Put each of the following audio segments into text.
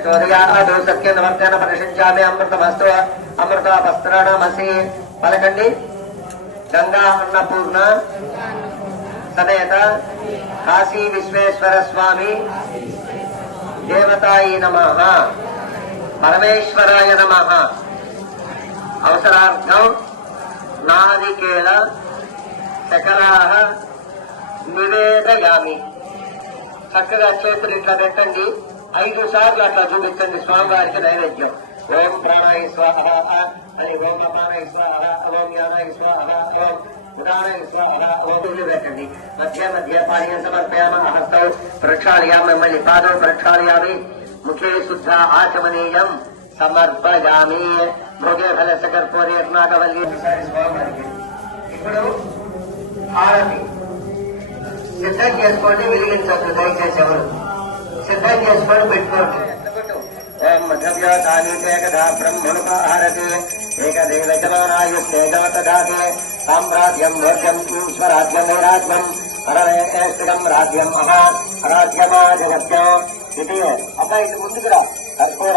సత్యనవర్తన పరిషించామి అమృతమస్తు అమృత వస్త్రాణమసి పలకండి. గంగా అన్నపూర్ణ. సమేత. కాశీ విశ్వేశ్వర స్వామి దేవతాయి నమ. పరమేశ్వరాయ నమ. అవసరార్థం నారికేళ శకరాహ నివేదయామి. చక్కగా చేతులు ఇట్లా పెట్టండి. ఐదు సార్లు అట్లా చూపించండి స్వామివారికి నైవేద్యం ఓం ప్రాణాయ స్వాహ అని ఓం అపానాయ స్వాహ ఓం యానాయ స్వాహ ఓం ఉదానాయ స్వాహ ఓం ఇల్లు పెట్టండి మధ్య మధ్య పానీయం సమర్పయామ హస్తౌ ప్రక్షాళయామి మళ్ళీ పాదం ప్రక్షాళయామి ముఖే శుద్ధ ఆచమనీయం సమర్పయామి భోగే ఫల సకర్పూరి నాగవల్లి స్వామివారికి ఇప్పుడు హారతి సిద్ధం చేసుకోండి వెలిగించొద్దు దయచేసి ఎవరు సిద్ధం చేసుకొని పెట్టుకోండి ఓం మధ్యవ్యాసానీతే బ్రహ్మణుపాహారతి ఏకదేవచమానాయుష్ేజమతదాతే సామ్రాజ్యం భోజ్యం ఈశ్వరాజ్యం వైరాజ్యం పరమేశ్వరం రాజ్యం మహా రాజ్యమా ఇది అబ్బా ఇది ముందుకురా కర్పూర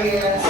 Amen.